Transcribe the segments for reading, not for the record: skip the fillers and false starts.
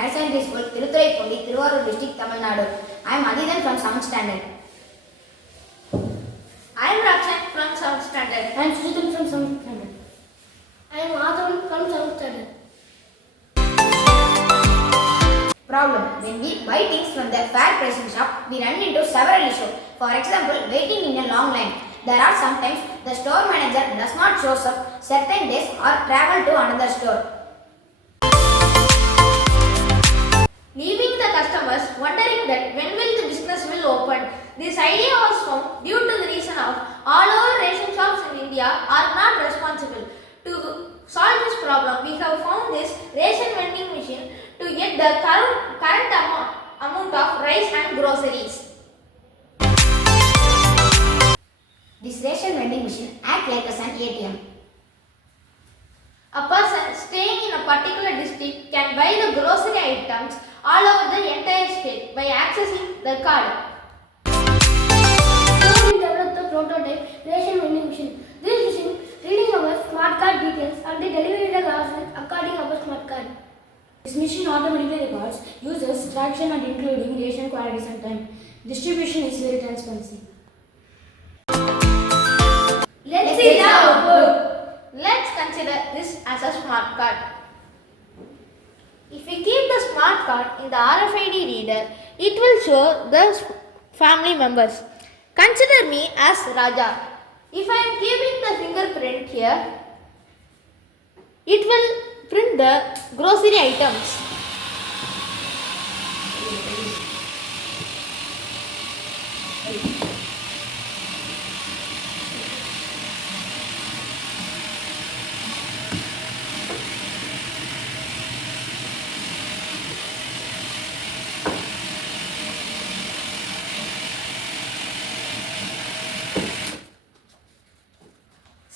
Higher Secondary School, Tiruthurai, Tiruvarur District, Tamil Nadu. I am Adithan from 7th standard. I am Rakshan from 7th standard. I am Sujithan from 7th standard. I am Adhan from 7th standard. Problem. When we buy things from the fair pricing shop, we run into several issues. For example, waiting in a long line. There are sometimes the store manager does not show up certain days or travel to another store. Leaving the customers wondering that when will the business will open. This idea was found due to the reason of all our ration shops in India are not responsible. To solve this problem, we have found this ration vending machine to get the current amount of rice and groceries. This ration vending machine acts like an ATM. A person staying in a particular district can buy the grocery items all over the entire state by accessing the card. So we developed the prototype ration vending machine. This machine reading our smart card details and they deliver the groceries according to our smart card. This machine automatically records users, fraction and including ration quantities and time. Distribution is very transparency. Let's see the output. Let's consider this as a smart card. If we keep the smart card in the RFID reader, it will show the family members. Consider me as Raja. If I am keeping the fingerprint here, it will print the grocery items.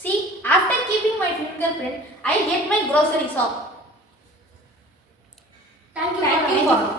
See, after keeping my fingerprint, I get my grocery shop. Thank you Thank you for